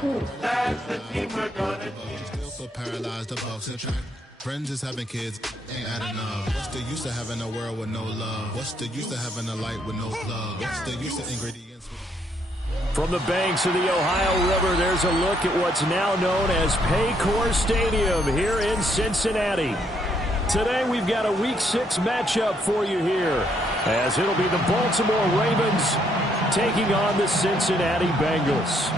That's the team we're gonna keep. Still so paralyzed, the Bucks and track. Friends is having kids, ain't adding up. What's the use of having a world with no love? What's the use of having a light with no plug? What's the use of ingredients? From the banks of the Ohio River, there's a look at what's now known as Paycor Stadium here in Cincinnati. Today we've got a Week 6 matchup for you here, as it'll be the Baltimore Ravens taking on the Cincinnati Bengals.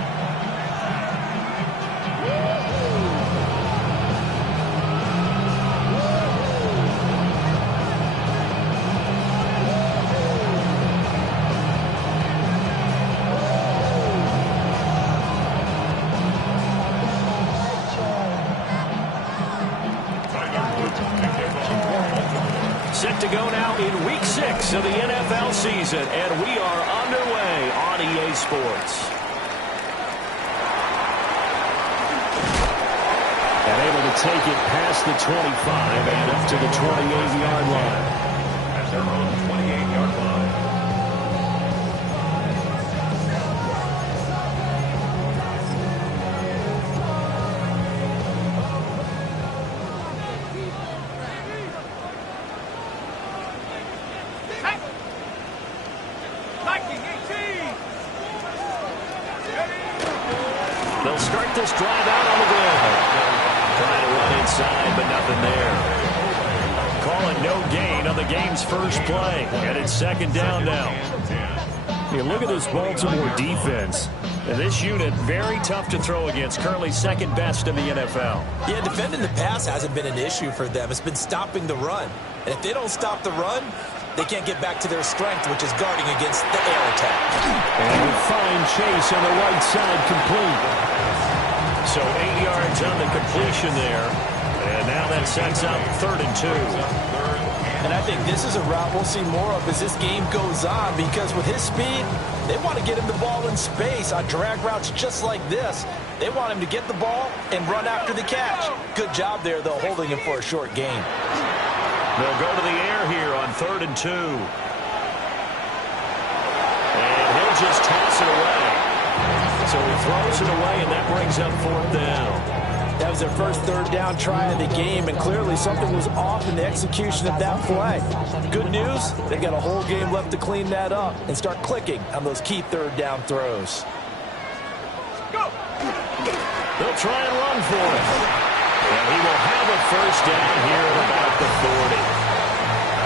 Set to go now in Week 6 of the NFL season, and we are underway on EA Sports. And able to take it past the 25 and up to the 28-yard line. At their own 28-yard line. They'll start this drive out on the ground. Trying to run inside, but nothing there. Calling no gain on the game's first play. And it's second down now. You look at this Baltimore defense. And this unit, very tough to throw against. Currently second best in the NFL. Yeah, defending the pass hasn't been an issue for them. It's been stopping the run. And if they don't stop the run, they can't get back to their strength, which is guarding against the air attack. And a fine chase on the right side complete. So 8 yards on the completion there. And now that sets up 3rd and 2. And I think this is a route we'll see more of as this game goes on, because with his speed, they want to get him the ball in space on drag routes just like this. They want him to get the ball and run after the catch. Good job there, though, holding him for a short gain. They'll go to the air here on 3rd and 2. And he'll just toss it away. So he throws it away, and that brings up 4th down. That was their first 3rd down try of the game, and clearly something was off in the execution of that play. Good news, they've got a whole game left to clean that up and start clicking on those key 3rd down throws. They'll try and run for it. And he will have a first down here at about the 40.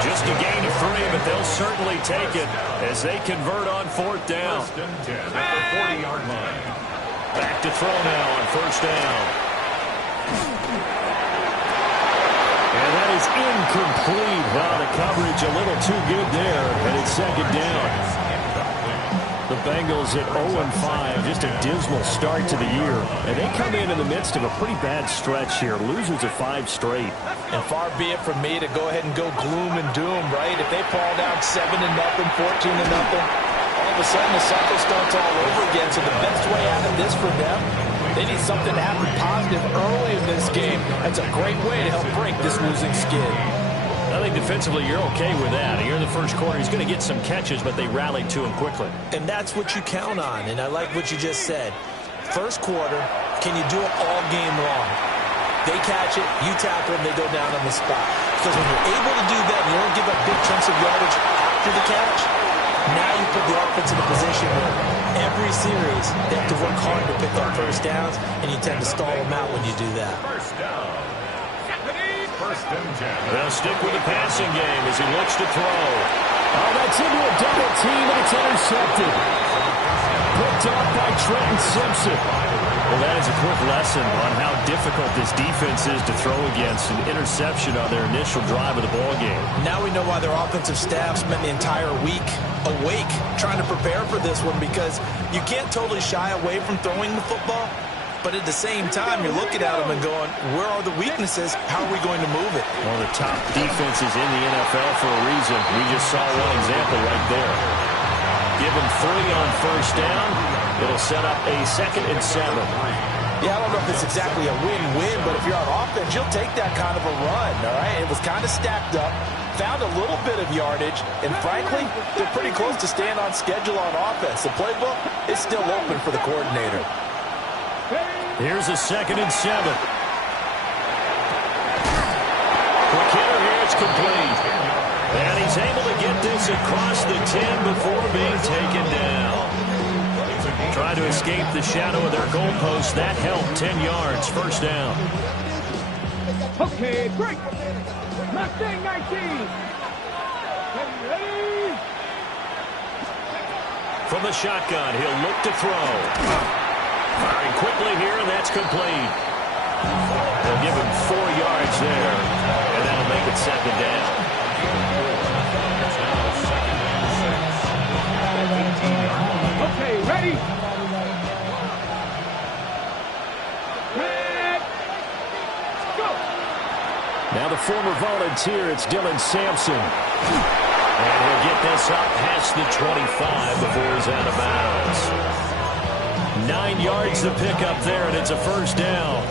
Just a gain of 3, but they'll certainly take it as they convert on 4th down. 1st and 10 at the 40-yard line. Back to throw now on 1st down. And that is incomplete. Wow, the coverage a little too good there, and it's 2nd down. The Bengals at 0-5, just a dismal start to the year. And they come in the midst of a pretty bad stretch here. Losers of 5 straight. And far be it from me to go ahead and go gloom and doom, right? If they fall down 7-0, 14-0, all of a sudden the cycle starts all over again. So the best way out of this for them, they need something to happen positive early in this game. That's a great way to help break this losing skid. I think defensively you're okay with that. Here in the first quarter, he's going to get some catches, but they rallied to him quickly. And that's what you count on, and I like what you just said. First quarter, can you do it all game long? They catch it, you tackle them, they go down on the spot. Because when you're able to do that, you don't give up big chunks of yardage after the catch, now you put the offense in a position where every series they have to work hard to pick up first downs, and you tend to stall them out when you do that. First down. They'll stick with the passing game as he looks to throw. Oh, that's into a double team, and it's intercepted. Picked up by Trenton Simpson. Well, that is a quick lesson on how difficult this defense is to throw against. An interception on their initial drive of the ballgame. Now we know why their offensive staff spent the entire week awake trying to prepare for this one, because you can't totally shy away from throwing the football. But at the same time, you're looking at them and going, where are the weaknesses? How are we going to move it? One of the top defenses in the NFL for a reason. We just saw one example right there. Give them 3 on first down. It'll set up a 2nd and 7. Yeah, I don't know if it's exactly a win-win, but if you're on offense, you'll take that kind of a run, all right? It was kind of stacked up, found a little bit of yardage, and frankly, they're pretty close to staying on schedule on offense. The playbook is still open for the coordinator. Here's a 2nd and 7. Quick hitter here, it's complete. And he's able to get this across the 10 before being taken down. Trying to escape the shadow of their goalpost. That helped. 10 yards, 1st down. Okay, break. Mustang 19. Ready? From the shotgun, he'll look to throw. Firing quickly here, and that's complete. They'll give him 4 yards there, and that'll make it 2nd down. Okay, ready? Go! Now the former Volunteer, it's Dylan Sampson. And he'll get this up past the 25 before he's out of bounds. 9 yards to pick up there, and it's a 1st down.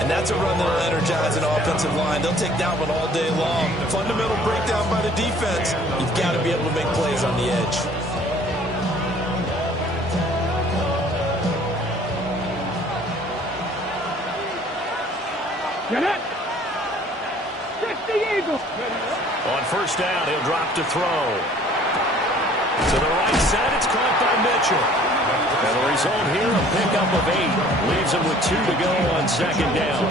And that's a run that'll energize an offensive line. They'll take that one all day long. Fundamental breakdown by the defense. You've got to be able to make plays on the edge. Get it! 60 Eagles! On 1st down, he'll drop to throw. To the right side, it's caught by Mitchell. And the result here, a pickup of 8. Leaves him with 2 to go on 2nd down.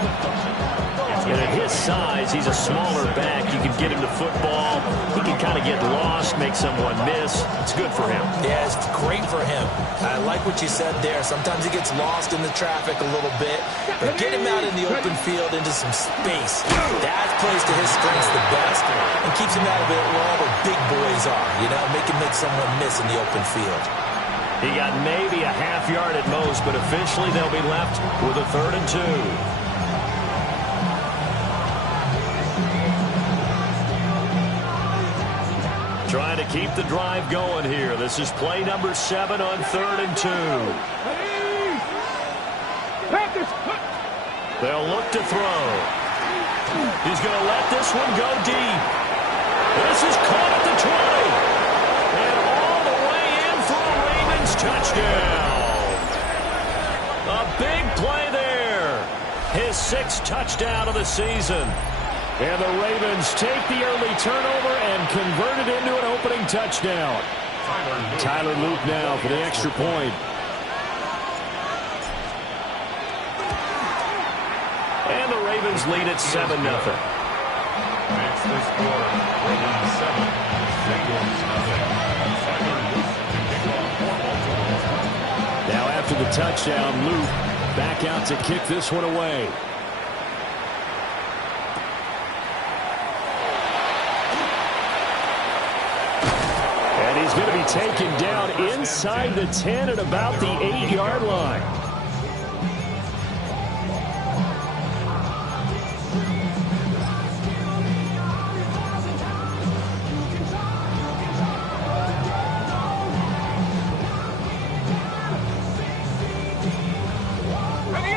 And at his size, he's a smaller back. You can get him to football. He can kind of get lost, make someone miss. It's good for him. Yeah, it's great for him. I like what you said there. Sometimes he gets lost in the traffic a little bit. But get him out in the open field into some space. That plays to his strengths the best and keeps him out of it where all the big boys are. You know, make him make someone miss in the open field. He got maybe a half yard at most, but officially they'll be left with a 3rd and 2. Trying to keep the drive going here. This is play number 7 on 3rd and 2. They'll look to throw. He's going to let this one go deep. This is caught at the 20. And all the way in for a Ravens touchdown. A big play there. His 6th touchdown of the season. And the Ravens take the early turnover and convert it into an opening touchdown. Tyler Luke now for the extra point. And the Ravens lead at 7-0. That's the score. Ravens 7, Bengals nothing. Now after the touchdown, Luke back out to kick this one away. And he's going to be taken down inside the 10 at about the 8-yard line.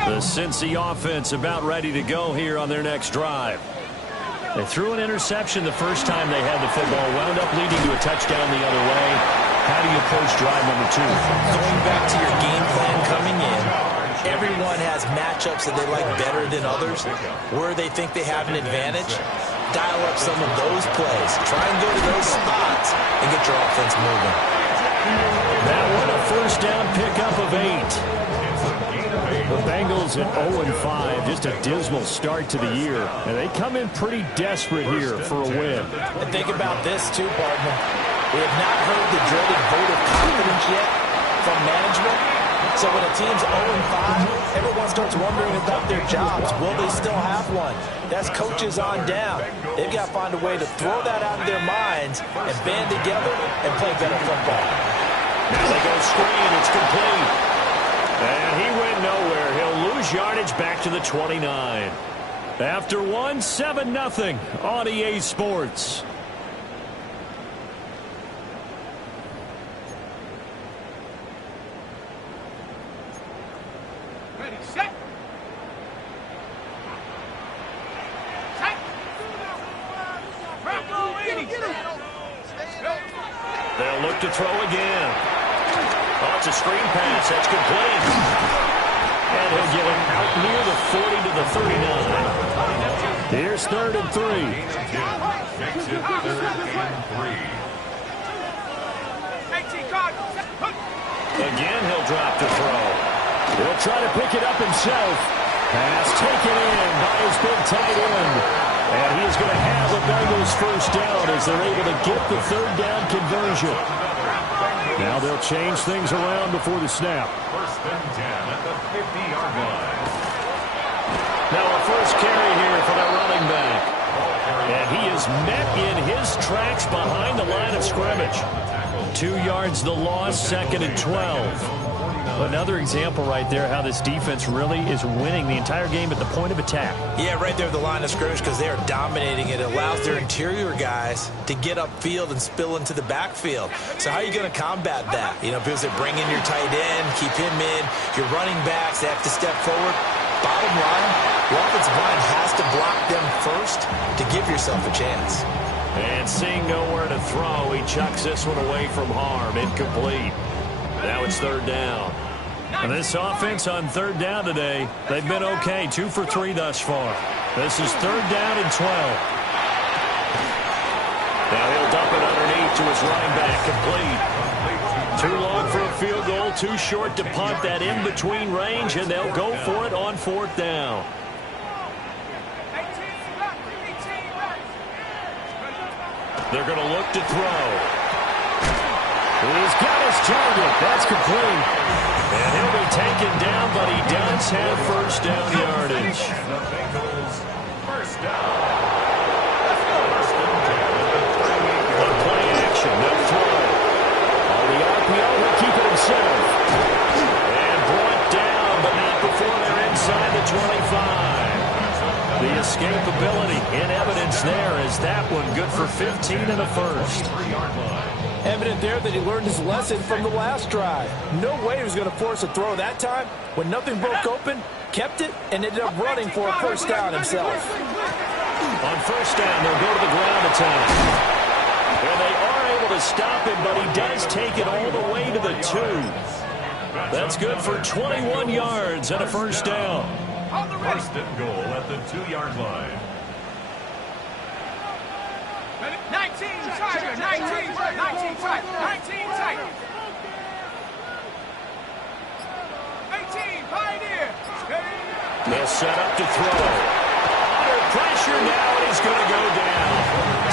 The Cincy offense about ready to go here on their next drive. They threw an interception the first time they had the football, wound up leading to a touchdown the other way. How do you approach drive number 2? Going back to your game plan coming in, everyone has matchups that they like better than others. Where they think they have an advantage, dial up some of those plays. Try and go to those spots and get your offense moving. That one a 1st down pickup of 8. The Bengals at 0-5, just a dismal start to the year. And they come in pretty desperate here for a win. And think about this too, partner. We have not heard the dreaded vote of confidence yet from management. So when a team's 0-5, everyone starts wondering about their jobs. Will they still have one? That's coaches on down. They've got to find a way to throw that out of their minds and band together and play better football. Now they go screen. It's complete. And he went nowhere. He'll lose yardage back to the 29. After one, 7-0 on EA Sports. Ready, set. Set. They'll look to throw again. Oh, it's a screen pass. That's complete. 3rd and 3. Makes it 3rd and 3. Again, he'll drop to throw. He'll try to pick it up himself. Pass taken in by his big tight end. And he is going to have the Bengals first down as they're able to get the 3rd down conversion. Now they'll change things around before the snap. 1st and 10 at the 50-yard line. Now a first carry here for the running back. And he is met in his tracks behind the line of scrimmage. 2 yards the loss, 2nd and 12. Another example right there how this defense really is winning the entire game at the point of attack. Yeah, right there at the line of scrimmage because they are dominating it. It allows their interior guys to get upfield and spill into the backfield. So how are you going to combat that? You know, because they bring in your tight end, keep him in. Your running backs, they have to step forward. Bottom line, the offensive line has to block them first to give yourself a chance. And seeing nowhere to throw, he chucks this one away from harm. Incomplete. Now it's 3rd down. And this offense on 3rd down today, they've been okay. 2 for 3 thus far. This is 3rd down and 12. Now he'll dump it underneath to his running back. Complete. Too long for a field goal. Too short to punt that in-between range. And they'll go for it on 4th down. They're going to look to throw. He's got his target. That's complete. And he'll be taken down, but he does have first down yardage. And the Bengals first down. 1st and 10 at the 38-yard line. On play action, no throw. On the RPO, he'll keep it himself. And brought down, but not before they're inside the 25. The escapability in evidence there is that one good for 15 and a first. 3-yard line. Evident there that he learned his lesson from the last drive. No way he was going to force a throw that time. When nothing broke open, kept it, and ended up running for a first down himself. On first down, they'll go to the ground attack. And they are able to stop him, but he does take it all the way to the 2. That's good for 21 yards and a first down. 1st and goal at the 2-yard line. 19 Tiger, 19 Tiger, 19 Tiger. 18 Pioneer. They'll set up to throw. Under pressure now, and he's going to go down.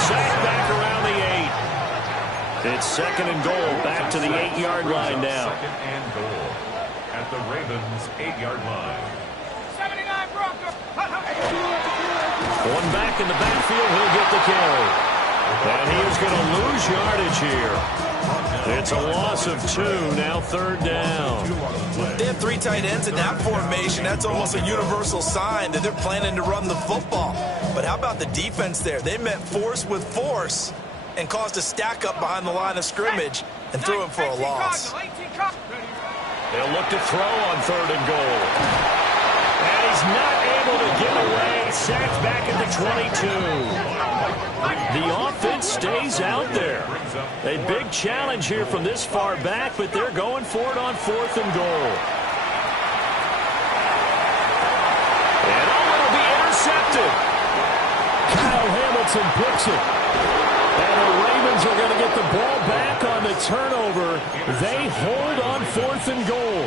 Sacked back around the 8. It's 2nd and goal, back to the 8-yard line now. 2nd and goal at the Ravens' 8-yard line. 79 Broncos. One back in the backfield, he'll get the carry. And he is going to lose yardage here. It's a loss of 2, now 3rd down. They have 3 tight ends in that formation. That's almost a universal sign that they're planning to run the football. But how about the defense there? They met force with force and caused a stack up behind the line of scrimmage and threw him for a loss. They'll look to throw on 3rd and goal. And he's not able to get away. Sacked back at the 22. The offense stays out there. A big challenge here from this far back, but they're going for it on 4th and goal. And it'll be intercepted. Kyle Hamilton picks it. And the Ravens are going to get the ball back on the turnover. They hold on 4th and goal.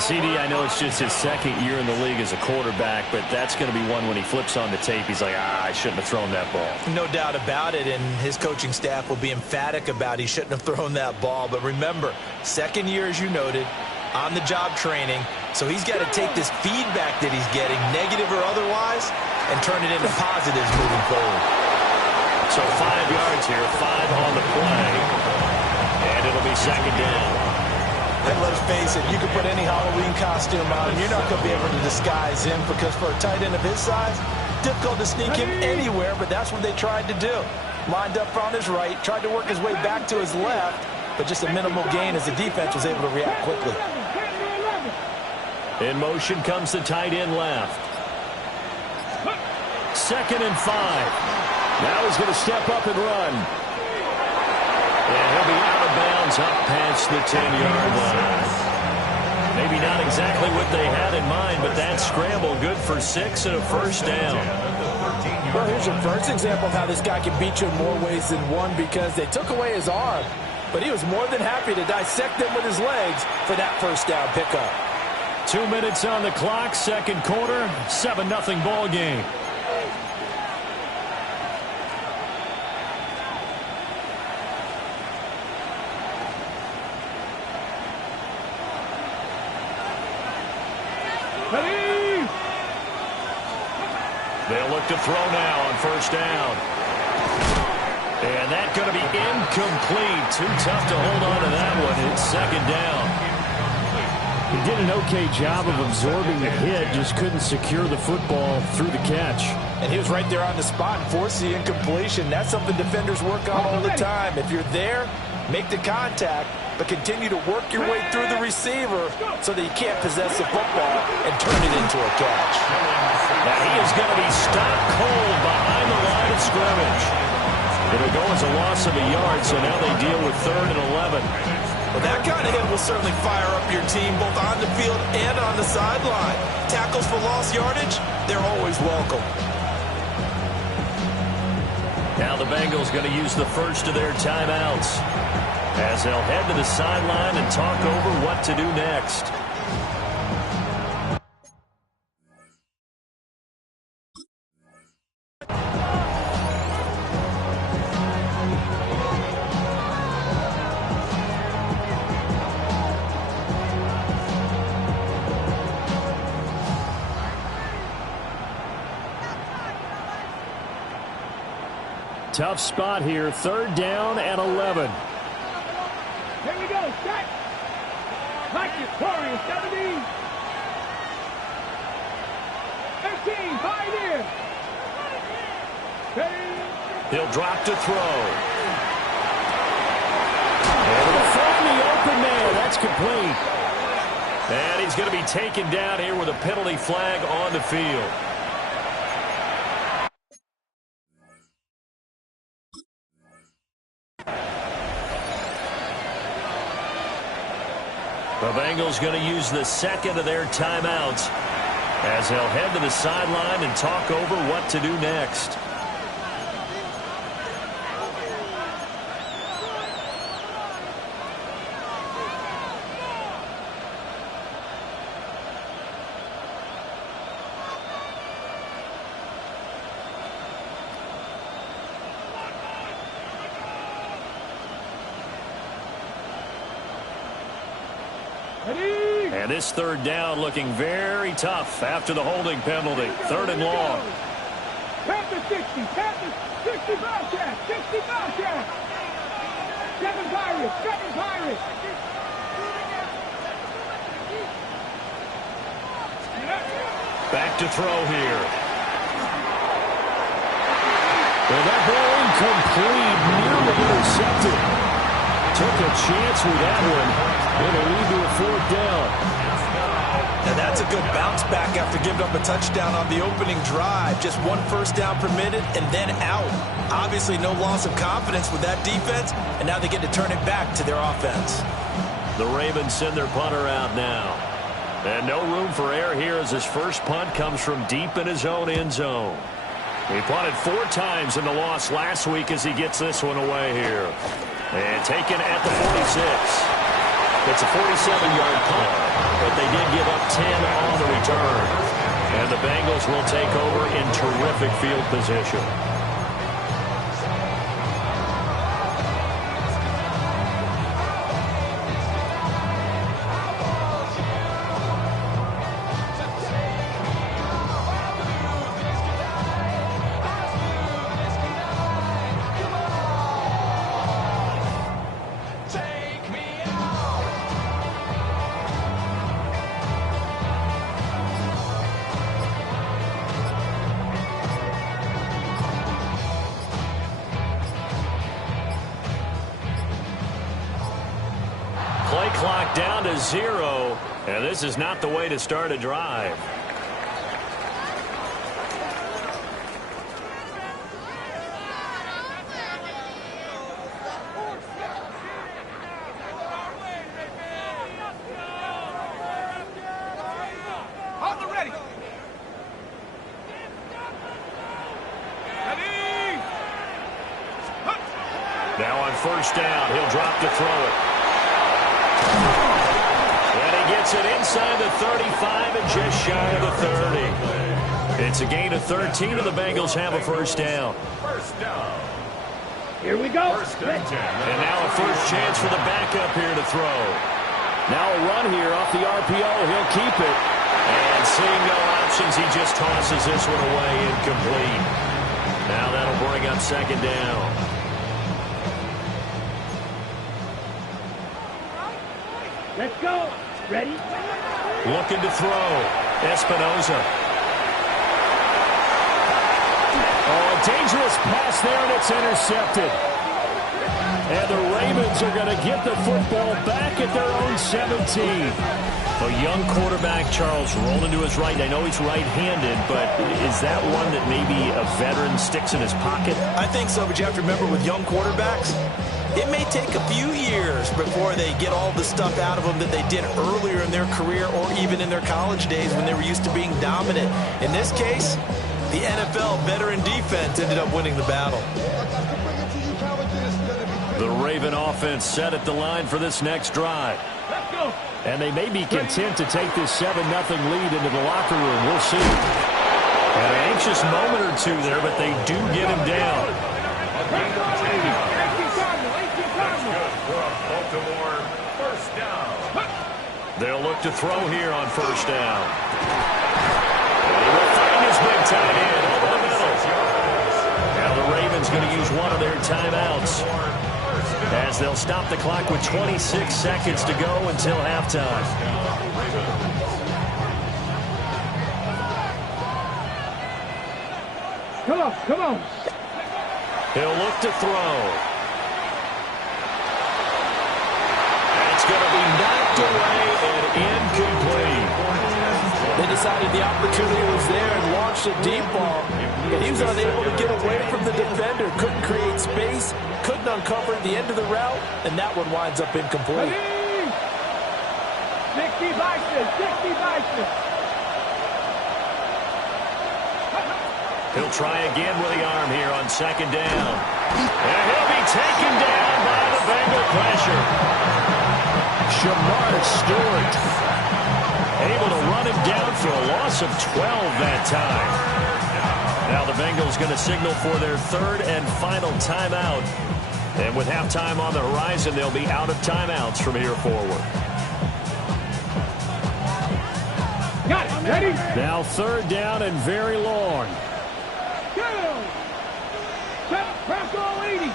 CD, I know it's just his 2nd year in the league as a quarterback, but that's going to be one when he flips on the tape. He's like, I shouldn't have thrown that ball. No doubt about it, and his coaching staff will be emphatic about he shouldn't have thrown that ball. But remember, 2nd year, as you noted, on-the-job training. So he's got to take this feedback that he's getting, negative or otherwise, and turn it into positives moving forward. So 5 yards here, 5 on the play, and it'll be 2nd down. And let's face it, you can put any Halloween costume on, and you're not going to be able to disguise him because for a tight end of his size, difficult to sneak him anywhere, but that's what they tried to do. Lined up on his right, tried to work his way back to his left, but just a minimal gain as the defense was able to react quickly. In motion comes the tight end left. 2nd and 5. Now he's going to step up and run. And he'll be out of bounds up past the 10-yard line. Maybe not exactly what they had in mind, but that scramble good for 6 and a first down. Well, here's your first example of how this guy can beat you in more ways than one, because they took away his arm, but he was more than happy to dissect them with his legs for that first down pickup. 2 minutes on the clock, second quarter, 7-0 ball game. They'll look to throw now on first down. And that's going to be incomplete. Too tough to hold on to that one. It's second down. He did an okay job of absorbing the hit, just couldn't secure the football through the catch. And he was right there on the spot and forced the incompletion. That's something defenders work on all the time. If you're there, make the contact, but continue to work your way through the receiver so that you can't possess the football and turn it into a catch. Now he is going to be stopped cold behind the line of scrimmage. It'll go as a loss of a yard, so now they deal with 3rd and 11. Well, that kind of hit will certainly fire up your team both on the field and on the sideline. Tackles for lost yardage, they're always welcome. Now the Bengals going to use the first of their timeouts as they'll head to the sideline and talk over what to do next. Tough spot here, 3rd down and 11. Here we go, set. Practice, Warriors, 17. 18, Pioneer. Ready. He'll drop to throw. Able to find the open man. That's complete. And he's going to be taken down here with a penalty flag on the field. The Bengals going to use the second of their timeouts as they'll head to the sideline and talk over what to do next. And this 3rd down looking very tough after the holding penalty. 3rd and long. Panthers 60, Panthers 60 Bobcats, 60 Bobcats. 7 Pirates, 7 Pirates. Back to throw here. Well, that ball incomplete, nearly intercepted. Took a chance with that one. It'll lead to a 4th down. Now that's a good bounce back after giving up a touchdown on the opening drive. Just 1 first down permitted and then out. Obviously no loss of confidence with that defense, and now they get to turn it back to their offense. The Ravens send their punter out now. And no room for error here as his first punt comes from deep in his own end zone. He punted 4 times in the loss last week as he gets this one away here. And taken at the 46. It's a 47-yard punt, but they did give up 10 on the return. And the Bengals will take over in terrific field position. Play clock down to 0, and this is not the way to start a drive. Now on first down, he'll drop to throw it. And he gets it inside the 35 and just shy of the 30. It's a gain of 13, and the Bengals have a first down. First down. Here we go. First and 10. And now a first chance for the backup here to throw. Now a run here off the RPO. He'll keep it. And seeing no options, he just tosses this one away, incomplete. Now that'll bring up second down. Let's go. Ready? Looking to throw. Espinoza. Oh, a dangerous pass there, and it's intercepted. And the Ravens are going to get the football back at their own 17. A young quarterback, Charles, rolling to his right. I know he's right-handed, but is that one that maybe a veteran sticks in his pocket? I think so, but you have to remember with young quarterbacks, it may take a few years before they get all the stuff out of them that they did earlier in their career or even in their college days when they were used to being dominant. In this case, the NFL veteran defense ended up winning the battle. The Raven offense set at the line for this next drive. Let's go. And they may be content to take this 7-0 lead into the locker room. We'll see. An anxious moment or two there, but they do get him down. Baltimore, first down. They'll look to throw here on first down. He will find his big tight end over the middle. Now the Ravens going to use one of their timeouts, as they'll stop the clock with 26 seconds to go until halftime. Come on, come on. He'll look to throw. That's going to be knocked away and incomplete. They decided the opportunity was there and launched a deep ball. And he was unable to get away from the defender. Couldn't create space. Couldn't uncover the end of the route. And that one winds up incomplete. 60 Bison, 60 Bison. He'll try again with the arm here on second down. And he'll be taken down by the Bengal pressure. Shamar Stewart able to run him down for a loss of 12 that time. Now the Bengals going to signal for their third and final timeout. And with halftime on the horizon, they'll be out of timeouts from here forward. Got it. Ready? now third down and very long. Go. Press all 80.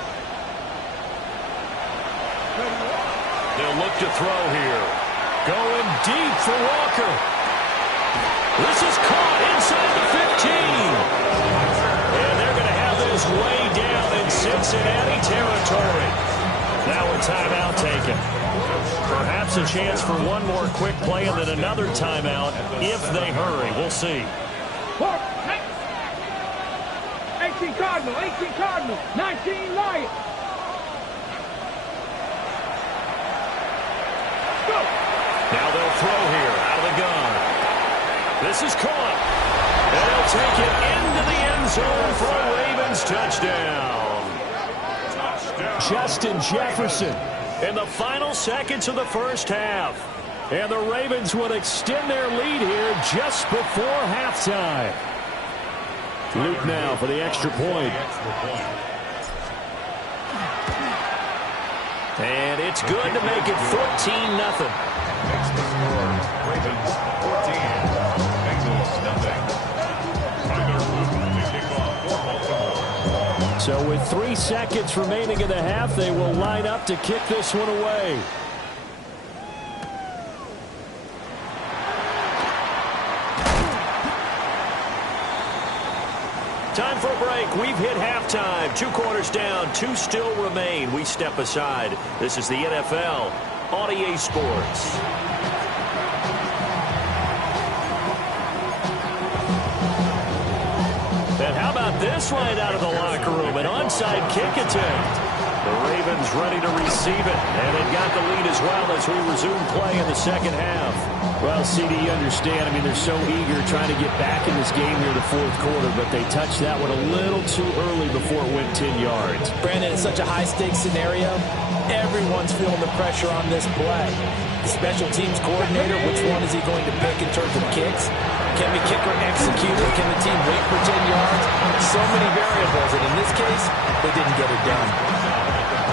They'll look to throw here. Going deep for Walker. This is caught inside the 15. And they're going to have this way down in Cincinnati territory. Now a timeout taken. Perhaps a chance for one more quick play and then another timeout if they hurry. We'll see. 18 Cardinal, 18 Cardinal, 19 Lions. Go. Now they'll throw here out of the gun. This is caught. And they'll take it into the end zone for a Ravens touchdown. Justin Jefferson. In the final seconds of the first half. And the Ravens will extend their lead here just before halftime. Luke now for the extra point. And it's good to make it 14-0. Ravens 14, Bengals nothing. Tyler Luton to kick off for Baltimore. So with 3 seconds remaining in the half, they will line up to kick this one away. Time for a break. We've hit halftime. 2 quarters down. 2 still remain. We step aside. This is the NFL on EA Sports. And how about this right out of the locker room? An onside kick attempt. The Ravens ready to receive it. And they've got the lead as well as we resume play in the second half. Well, CD, you understand. I mean, they're so eager trying to get back in this game near the fourth quarter, but they touched that one a little too early before it went 10 yards. Brandon, it's such a high-stakes scenario. Everyone's feeling the pressure on this play. The special teams coordinator, which one is he going to pick in terms of kicks? Can the kicker execute it? Can the team wait for 10 yards? So many variables, and in this case, they didn't get it done.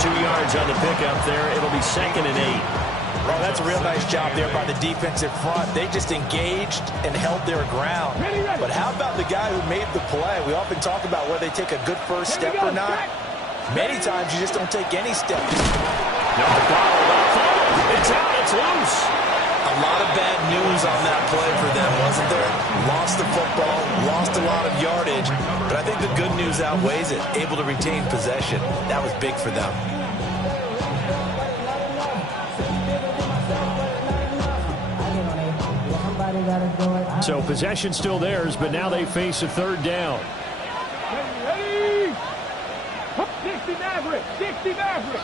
2 yards on the pickup there. It'll be 2nd and 8. Well, that's a real nice job there by the defensive front. They just engaged and held their ground. But how about the guy who made the play? We often talk about whether they take a good first step or not. Many times you just don't take any steps. No, it's out, it's loose. A lot of bad news on that play for them, wasn't there? Lost the football, lost a lot of yardage, but I think the good news outweighs it. Able to retain possession. That was big for them. So possession still theirs, but now they face a 3rd down. Ready? 60 Maverick. 60 Maverick.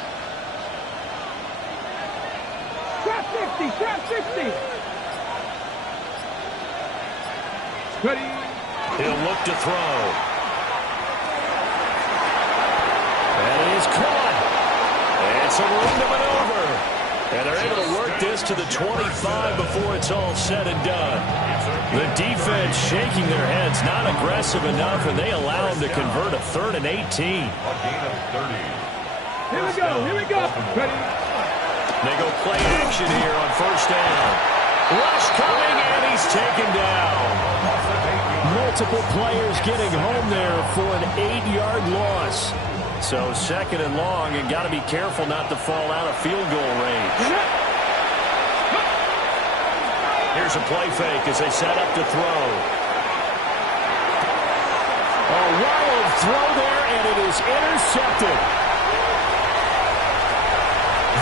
Trap 60. Trap 60. Ready? He'll look to throw. That is caught. And some room to maneuver. And they're able to work this to the 25 before it's all said and done. The defense shaking their heads, not aggressive enough, and they allow them to convert a 3rd and 18. A gain of 30. Here we go. Here we go. Ready? They go play action here on 1st down. Rush coming, and he's taken down. Multiple players getting home there for an 8-yard loss. So 2nd and long, and got to be careful not to fall out of field goal range. Here's a play fake as they set up to throw. A wild throw there, and it is intercepted.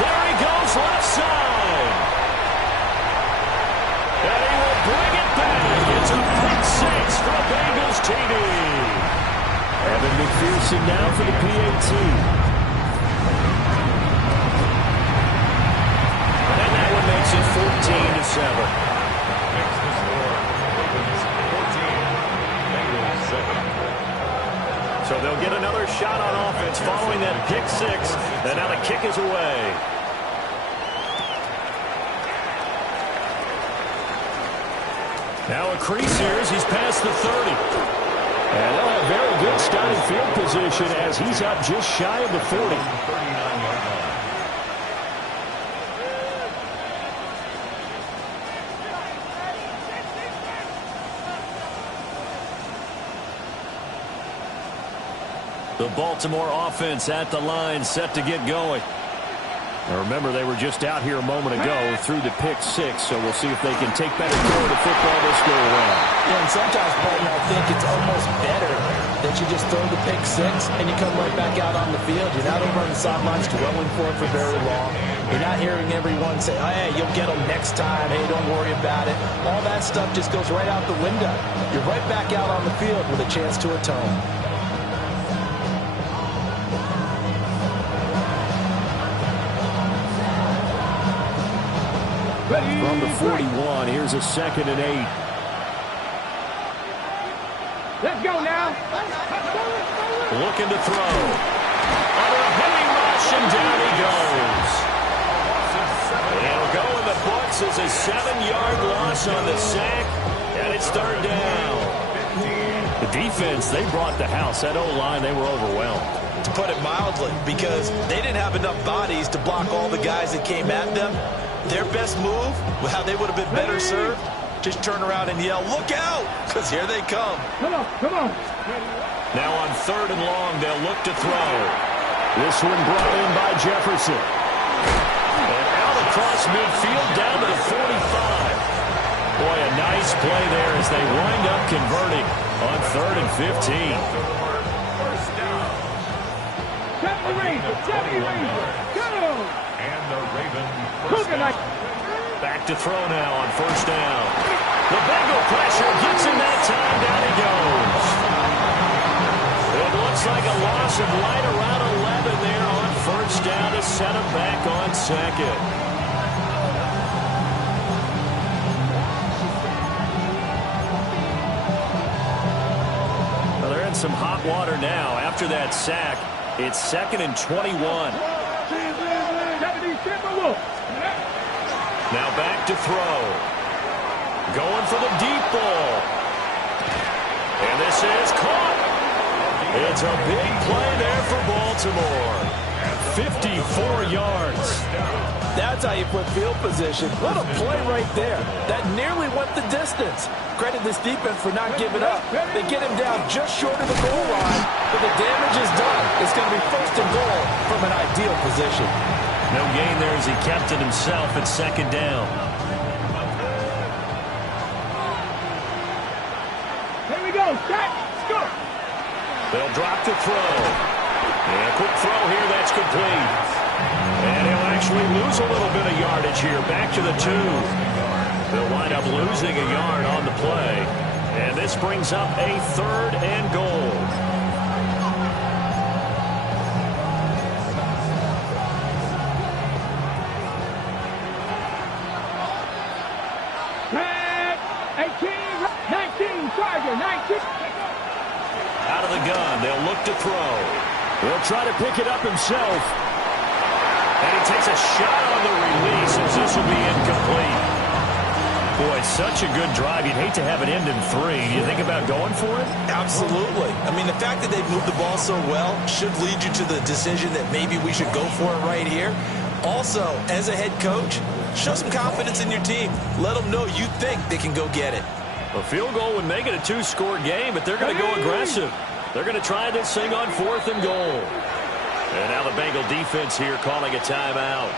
There he goes, left side. And he will bring it back. It's a pick 6 for a Bengals TD. Evan McPherson now for the PAT. And that one makes it 14-7. Makes the score. Ravens 14. Bengals 7. So they'll get another shot on offense following that pick 6. And now the kick is away. Now a crease here as he's past the 30. And they'll have very good starting field position as he's up just shy of the 40. 39-yard line. The Baltimore offense at the line, set to get going. Now remember, they were just out here a moment ago through the pick 6, so we'll see if they can take better care of the football this go around. Yeah, and sometimes, partner, I think it's almost better that you just throw the pick 6 and you come right back out on the field. You're not over on the sidelines dwelling for it for very long. You're not hearing everyone say, oh, hey, you'll get them next time. Hey, don't worry about it. All that stuff just goes right out the window. You're right back out on the field with a chance to atone. From the 41, here's a 2nd and 8. Let's go now. Looking to throw. Under a heavy rush, and down he goes. It'll go in the books as a 7-yard loss on the sack, and it's 3rd down. The defense, they brought the house. That O-line, they were overwhelmed. To put it mildly, because they didn't have enough bodies to block all the guys that came at them. Their best move, how they would have been better served, just turn around and yell, look out, because here they come. Come on, come on. Now on 3rd and long, they'll look to throw. This one brought in by Jefferson. And out across midfield down to the 45. Boy, a nice play there as they wind up converting on 3rd and 15. Set the Razor, set the Razor. Go! And the Ravens first down. Back to throw now on 1st down. The Bengal pressure gets him that time. Down he goes. It looks like a loss of right around 11 there on 1st down to set him back on 2nd. some hot water now. After that sack, it's 2nd and 21. Now back to throw. Going for the deep ball. And this is caught. It's a big play there for Baltimore. 54 yards. That's how you put field position. What a play right there. That nearly went the distance. Credit this defense for not giving up. They get him down just short of the goal line, but the damage is done. It's going to be 1st and goal from an ideal position. No gain there as he kept it himself at 2nd down. Here we go. Set. Score. They'll drop to throw. And a quick throw here. That's complete. And he'll actually lose a little bit of yardage here. Back to the 2. They'll wind up losing a yard on the play. And this brings up a 3rd and goal. Tag. 18. 19. Charger. 19. Out of the gun. They'll look to throw. He'll try to pick it up himself. And he takes a shot on the release as this will be incomplete. Boy, such a good drive. You'd hate to have it end in 3. Do you think about going for it? Absolutely. I mean, the fact that they've moved the ball so well should lead you to the decision that maybe we should go for it right here. Also, as a head coach, show some confidence in your team. Let them know you think they can go get it. A field goal would make it a 2-score game, but they're going to go aggressive. They're going to try this thing on 4th and goal. And now the Bengal defense here calling a timeout.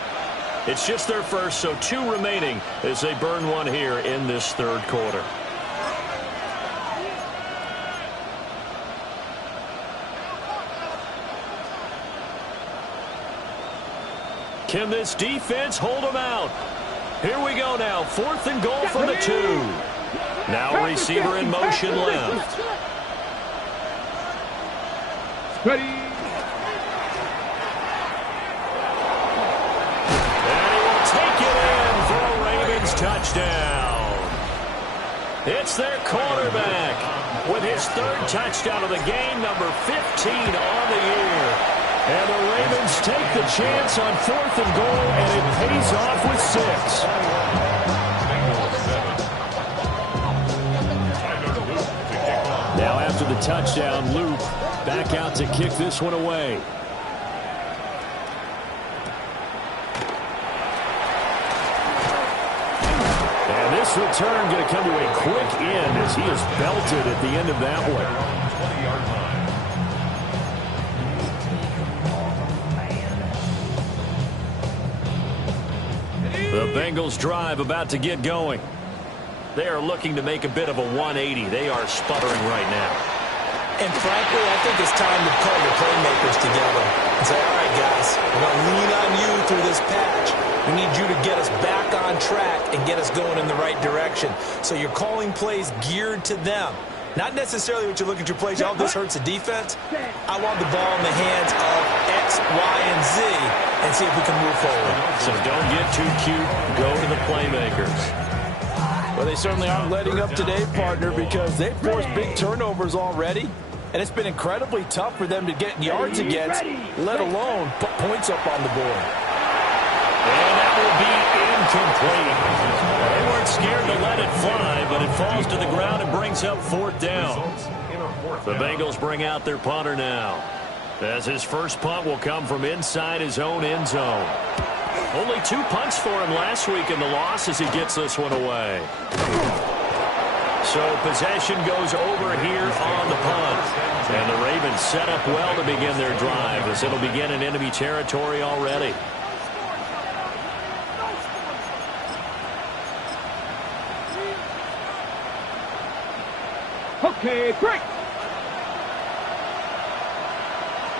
It's just their first, so 2 remaining as they burn one here in this 3rd quarter. Can this defense hold them out? Here we go now. 4th and goal from the 2. Now receiver in motion left. Ready. Touchdown. It's their quarterback with his 3rd touchdown of the game, number 15 on the year. And the Ravens take the chance on 4th and goal, and it pays off with 6. Now after the touchdown, Luke back out to kick this one away. This return going to come to a quick end as he is belted at the end of that one. The Bengals drive about to get going. They are looking to make a bit of a 180. They are sputtering right now. And frankly, I think it's time to call your playmakers together and say, all right, guys, we're going to lean on you through this patch. We need you to get us back on track and get us going in the right direction. So you're calling plays geared to them. Not necessarily what you look at your plays, oh, this hurts the defense. I want the ball in the hands of X, Y, and Z and see if we can move forward. So don't get too cute. Go to the playmakers. Well, they certainly aren't letting up today, partner, because they've forced big turnovers already. And it's been incredibly tough for them to get yards against, let alone put points up on the board. And that will be incomplete. They weren't scared to let it fly, but it falls to the ground and brings up 4th down. The Bengals bring out their punter now, as his first punt will come from inside his own end zone. Only 2 punts for him last week in the loss as he gets this one away. So possession goes over here on the punt. And the Ravens set up well to begin their drive as it'll begin in enemy territory already. Okay, break.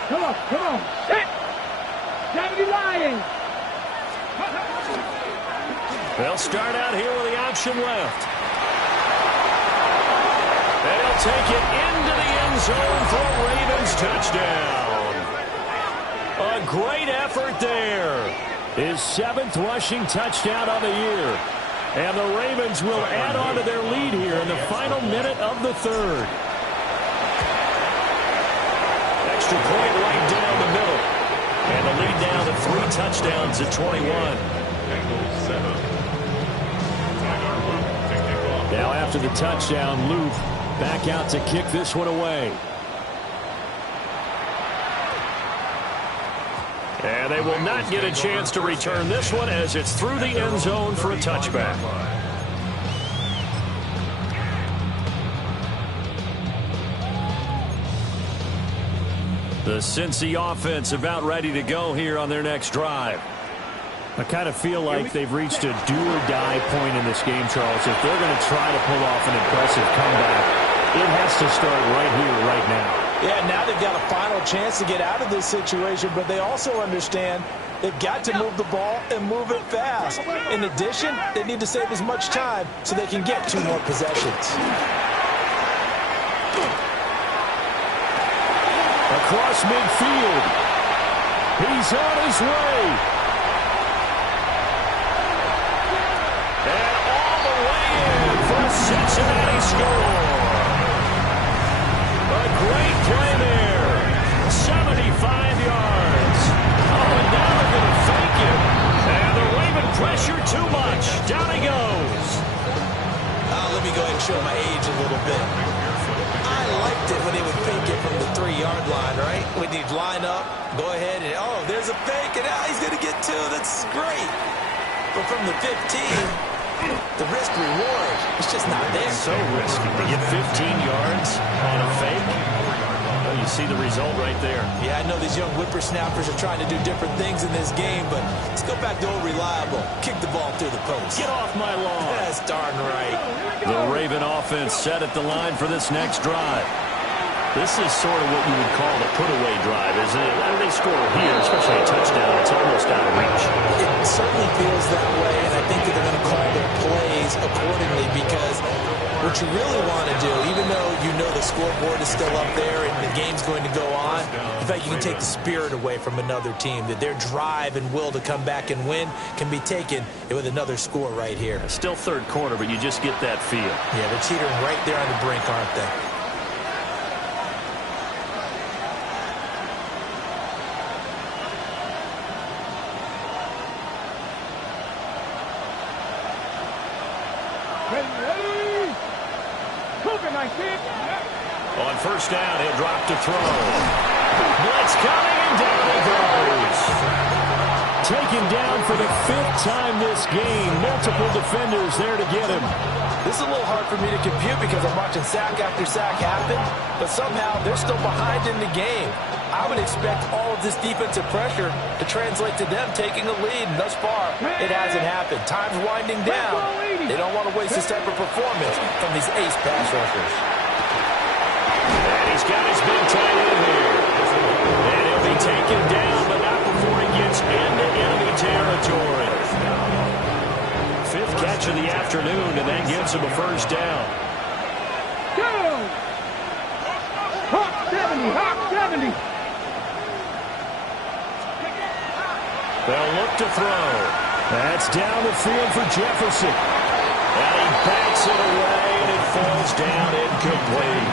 Come on, set. 70 Lions. They'll start out here with the option left. And he'll take it into the end zone for a Ravens touchdown. A great effort there. His 7th rushing touchdown on the year. And the Ravens will add on to their lead here in the final minute of the 3rd. extra point right down the middle. And the lead down to 3 touchdowns at 21. Bengals 7. Tyler Loop to kick off. Now after the touchdown, Loop back out to kick this one away. And they will not get a chance to return this one as it's through the end zone for a touchback. The Cincy offense about ready to go here on their next drive. I kind of feel like they've reached a do-or-die point in this game, Charles. If they're going to try to pull off an impressive comeback, it has to start right here, right now. Yeah, now they've got a final chance to get out of this situation, but they also understand they've got to move the ball and move it fast. In addition, they need to save as much time so they can get 2 more possessions. Across midfield. He's on his way. And all the way in for a Cincinnati score. A great play there. 75 yards. Oh, and now they're going to fake it. And the Raven pressure too much. Down he goes. Let me go ahead and show my age a little bit. I liked it when they would fake it from the 3-yard line, right? When they'd line up, go ahead and, oh, there's a fake, and now he's going to get 2. That's great. But from the 15, the risk reward, it's just not there. So risky to get 15 yards on a fake. Oh, you see the result right there. Yeah, I know these young whippersnappers are trying to do different things in this game, but let's go back to old reliable. Kick the ball through the post. Get off my lawn. That's darn right. The Raven offense set at the line for this next drive. This is sort of what you would call the put-away drive, isn't it? When they score here, especially a touchdown, it's almost out of reach. It certainly feels that way, and I think that they're going to call their plays accordingly because what you really want to do, even though you know the scoreboard is still up there and the game's going to go on, in fact, you can take the spirit away from another team, that their drive and will to come back and win can be taken with another score right here. Still third quarter, but you just get that feel. Yeah, they're teetering right there on the brink, aren't they? On first down, he'll drop to throw. Blitz coming, and down he goes. Taken down for the 5th time this game. Multiple defenders there to get him. This is a little hard for me to compute because I'm watching sack after sack happen, but somehow they're still behind in the game. I would expect all of this defensive pressure to translate to them taking a lead, and thus far, it hasn't happened. Time's winding down. They don't want to waste this type of performance from these ace pass rushers. And he's got his big tight end here. And he'll be taken down, but not before he gets into enemy territory. 5th catch of the afternoon, and that gives him a first down. Hawk 70, Hawk 70. They'll look to throw. That's down the field for Jefferson. And he backs it away, and it falls down incomplete.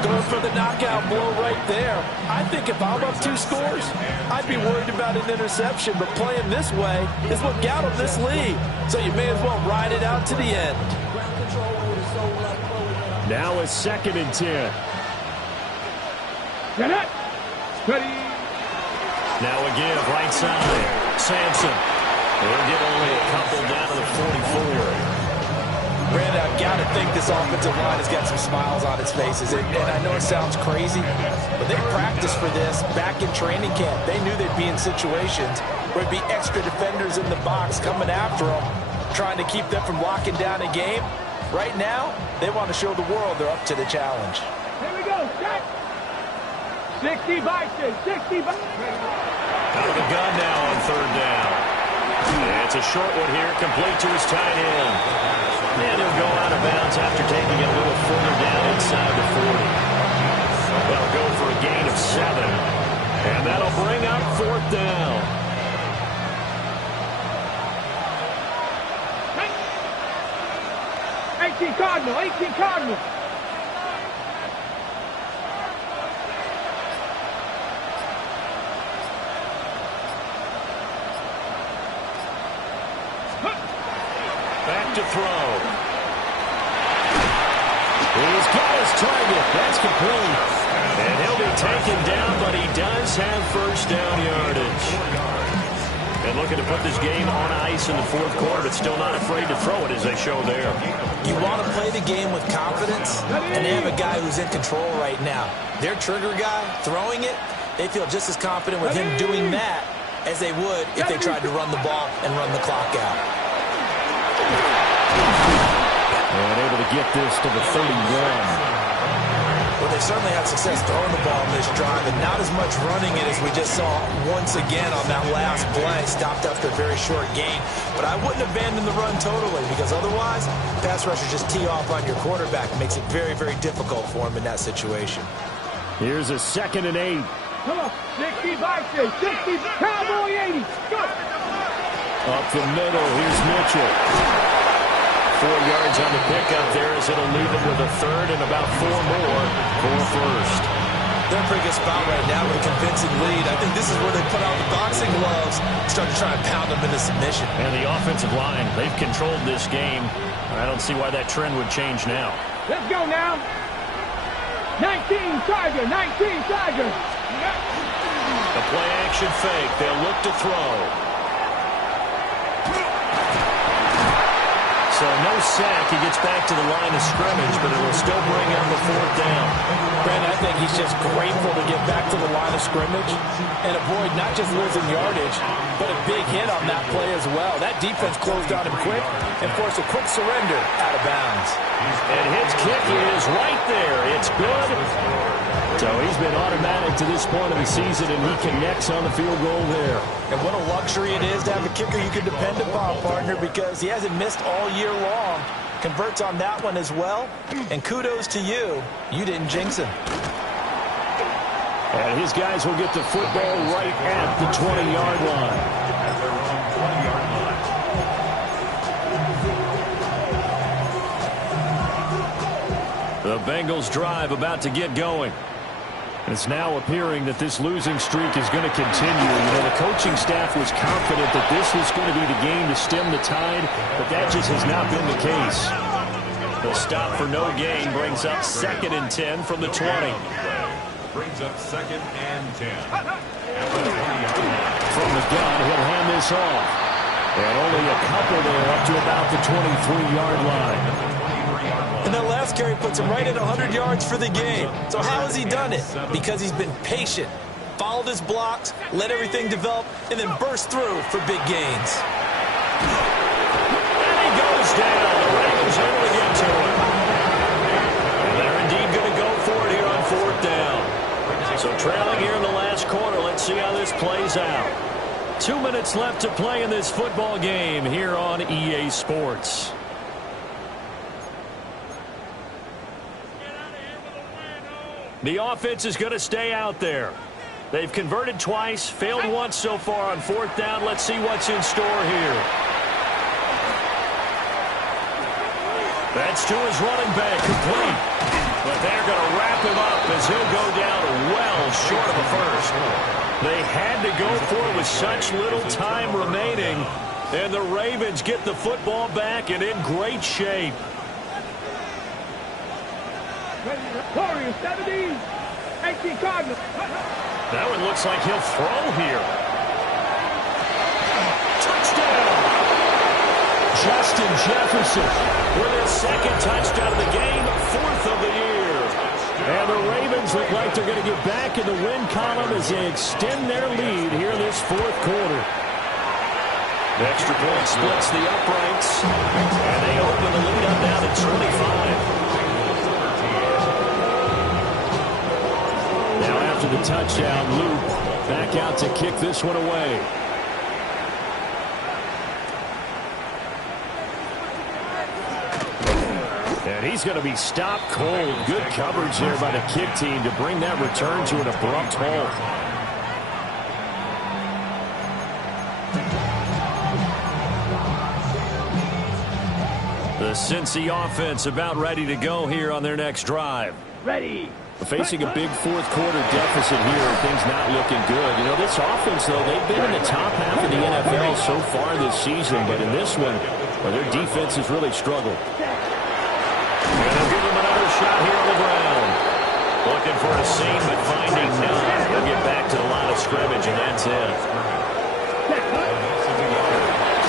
Going for the knockout blow right there. I think if I'm up 2 scores, I'd be worried about an interception, but playing this way is what got him this lead. So you may as well ride it out to the end. Now a 2nd and 10. Get it. Ready. Now again, right side. Sampson. He'll get only a couple down to the 44. Brandon, I've got to think this offensive line has got some smiles on its faces. And I know it sounds crazy, but they practiced for this back in training camp. They knew they'd be in situations where it'd be extra defenders in the box coming after them, trying to keep them from locking down a game. Right now, they want to show the world they're up to the challenge. Here we go. Set. 60 Vikings. 60 Vikings. Out of the gun now on 3rd down. And it's a short one here, complete to his tight end. And he'll go out of bounds after taking it a little further down inside the 40. They'll go for a gain of 7. And that'll bring up 4th down. target. That's complete. And he'll be taken down, but he does have first down yardage. And looking to put this game on ice in the fourth quarter, but still not afraid to throw it as they show there. You want to play the game with confidence, and they have a guy who's in control right now. Their trigger guy, throwing it, they feel just as confident with him doing that as they would if they tried to run the ball and run the clock out. And able to get this to the 31. Well, they certainly had success throwing the ball in this drive, and not as much running it as we just saw once again on that last play. Stopped after a very short gain. But I wouldn't abandon the run totally, because otherwise, pass rushers just tee off on your quarterback. It makes it very, very difficult for him in that situation. Here's a 2nd and 8. Come on, 60 Vikings, 60 Cowboy 80. Go. Up the middle, here's Mitchell. 4 yards on the pickup there as it'll leave them with a third and about 4 more for first. They're in a pretty good spot right now with a convincing lead. I think this is where they put out the boxing gloves and start to try and pound them into submission. And the offensive line, they've controlled this game. I don't see why that trend would change now. Let's go now. 19 Tiger, 19 Tiger. The play action fake. They'll look to throw. So no sack. He gets back to the line of scrimmage, but it will still bring up the 4th down. Brandon, I think he's just grateful to get back to the line of scrimmage and avoid not just losing yardage, but a big hit on that play as well. That defense closed on him quick and forced a quick surrender out of bounds. And his kick is right there. It's good. So he's been automatic to this point of the season, and he connects on the field goal there. And what a luxury it is to have a kicker you can depend upon, partner, because he hasn't missed all year long. Converts on that one as well. And kudos to you. You didn't jinx him. And his guys will get the football right at the 20-yard line. The Bengals drive about to get going. It's now appearing that this losing streak is going to continue. You know, the coaching staff was confident that this was going to be the game to stem the tide, but that just has not been the case. The stop for no gain brings up 2nd and 10 from the 20. Brings up 2nd and 10. From the gun, he'll hand this off. And only a couple there up to about the 23-yard line. And that last carry puts him right at 100 yards for the game. So how has he done it? Because he's been patient, followed his blocks, let everything develop, and then burst through for big gains. And he goes down. The Ravens able to get to him. And they're indeed going to go for it here on 4th down. So trailing here in the last quarter. Let's see how this plays out. 2 minutes left to play in this football game here on EA Sports. The offense is going to stay out there. They've converted twice, failed once so far on 4th down. Let's see what's in store here. That's to his running back, complete. But they're going to wrap him up as he'll go down well short of a first. They had to go for it with such little time remaining. And the Ravens get the football back and in great shape. Warriors 70, 18 Cardinals. That one looks like he'll throw here. Touchdown! Justin Jefferson With his 2nd touchdown of the game, 4th of the year. And the Ravens look like they're going to get back in the win column as they extend their lead here in this 4th quarter. The extra point splits the uprights. And they open the lead up now to 25. Now after the touchdown, Luke back out to kick this one away. And he's going to be stopped cold. Good coverage there by the kick team to bring that return to an abrupt halt. The Cincy offense about ready to go here on their next drive. Ready. Facing a big 4th quarter deficit here and things not looking good. You know, this offense, though, they've been in the top half of the NFL so far this season, but in this one, well, their defense has really struggled. And they'll give him another shot here on the ground. seen, but finding none. They'll get back to the line of scrimmage, and that's it.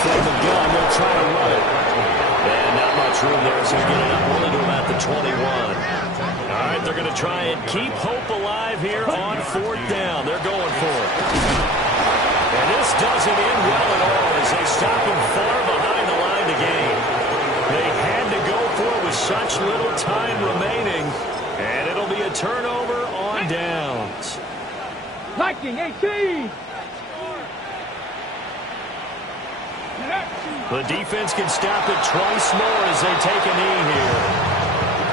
From the gun, they'll try to run it. And not much room there, so get it up only to about the 21. All right, they're going to try and keep hope alive here on 4th down. They're going for it. And this doesn't end well at all as they stop him far behind the line to gain. They had to go for it with such little time remaining, and it'll be a turnover on downs. Viking 18. The defense can stop it twice more as they take a knee here.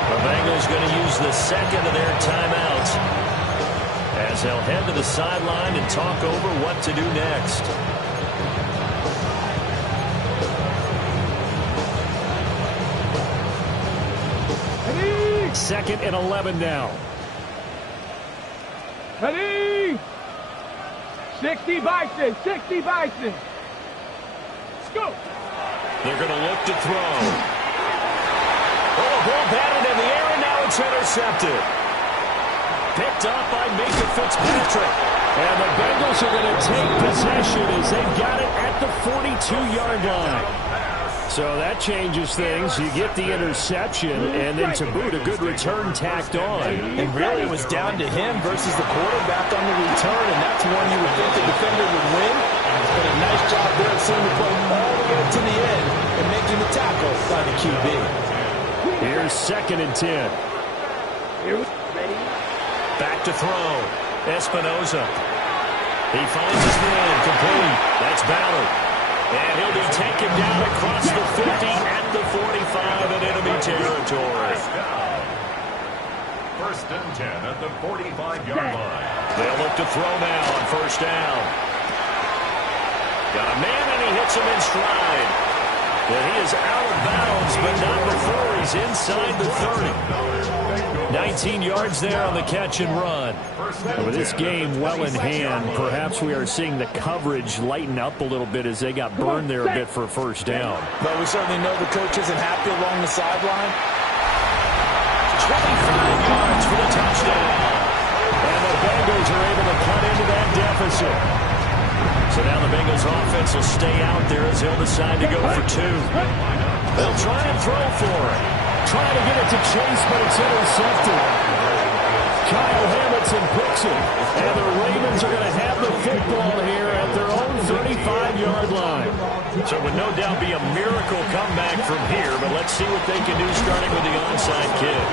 The Bengals going to use the second of their timeouts as they'll head to the sideline and talk over what to do next. Ready? 2nd and 11 now. Ready? 60 Bison. 60 Bison. Let's go. They're going to look to throw. Oh, ball batted in the air, and now it's intercepted. Picked up by Minka Fitzpatrick. And the Bengals are going to take possession as they've got it at the 42-yard line. So that changes things. You get the interception, and then to boot, a good return tacked on. And really, it was down to him versus the quarterback on the return, and that's one you would think the defender would win. But a nice job there of seeing the play all the way to the end and making the tackle by the QB. Here's 2nd and 10. Back to throw. Espinoza. He finds his man complete. That's Ballard. And he'll be taken down across the 50 at the 45 in enemy territory. 1st and 10 at the 45-yard line. They'll look to throw now on 1st down. Got a man, and he hits him in stride. But he is out of bounds, but not before he's inside the 30. 19 yards there on the catch and run. And with this game well in hand, perhaps we are seeing the coverage lighten up a little bit as they got burned there a bit for a 1st down. But we certainly know the coach isn't happy along the sideline. 25 yards for the touchdown. And the Bengals are able to cut into that deficit. So now the Bengals offense will stay out there as they'll decide to go for 2. They'll try and throw for it. Trying to get it to Chase, but it's intercepted. Kyle Hamilton picks it. And the Ravens are going to have the football here at their own 35-yard line. So it would no doubt be a miracle comeback from here, but let's see what they can do starting with the onside kick.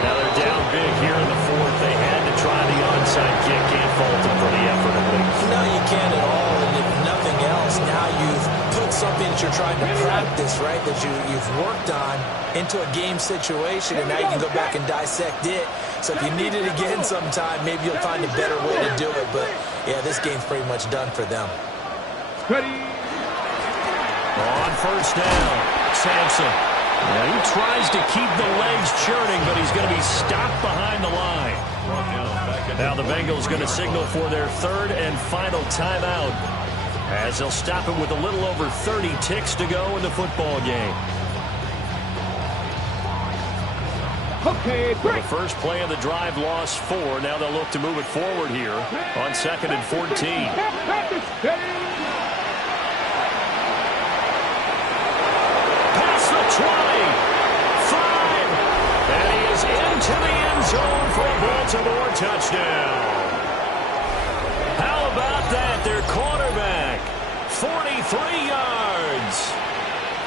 Now they're down big here in the 4th. They had to try the onside kick. Can't fault them for the effort at least. No, you can't at all. And if nothing else, now you've put something that you're trying to practice, right, that you've worked on into a game situation, and now you can go back and dissect it. So if you need it again sometime, maybe you'll find a better way to do it. But, yeah, this game's pretty much done for them. Ready? On 1st down, Sampson. Now he tries to keep the legs churning, but he's going to be stopped behind the line. Now the Bengals going to signal for their 3rd and final timeout as they'll stop it with a little over 30 ticks to go in the football game. Okay, The break. first play of the drive lost 4. Now they'll look to move it forward here on 2nd and 14. Practice. Ready? Past the 20. 5. And he is into the end zone for a Baltimore touchdown. How about that? Their quarterback, 43 yards.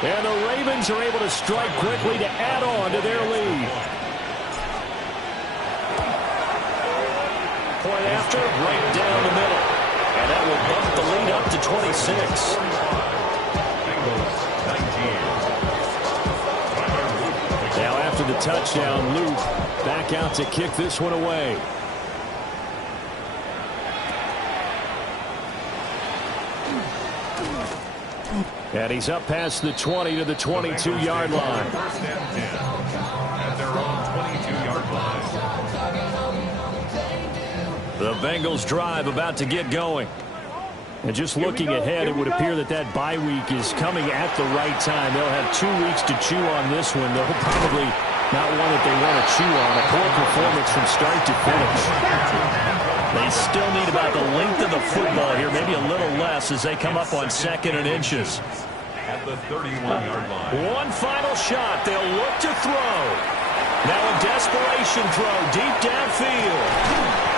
And the Ravens are able to strike quickly to add on to their lead. Point after, right down the middle. And that will bump the lead up to 26. Now after the touchdown, Luke back out to kick this one away. And he's up past the 20 to the 22-yard line. 1st and 10 at their own 22-yard line. The Bengals drive about to get going. And just looking ahead, it would appear that that bye week is coming at the right time. They'll have 2 weeks to chew on this one. They'll probably not one that they want to chew on. A poor performance from start to finish. They still need about the length of the football here, maybe a little less as they come up on 2nd and inches. At the 31-yard line. One final shot. They'll look to throw. Now a desperation throw deep downfield.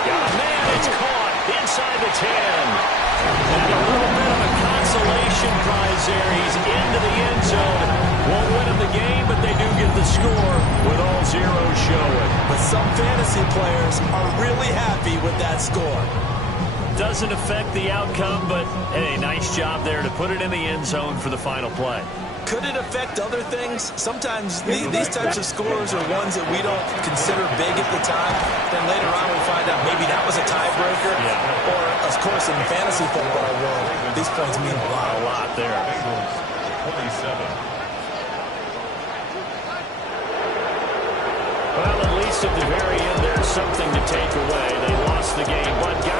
Oh, man, it's caught inside the 10. And a little bit of a consolation prize there. He's into the end zone. Won't win him the game, but they do get the score with all zeros showing. But some fantasy players are really happy with that score. Doesn't affect the outcome, but, hey, nice job there to put it in the end zone for the final play. Could it affect other things? Sometimes these types of scores are ones that we don't consider big at the time. Then later on we find out maybe that was a tiebreaker. Yeah. Or, of course, in the fantasy football world, these points mean a lot. A lot there. 27. Well, at least at the very end, there's something to take away. They lost the game, but got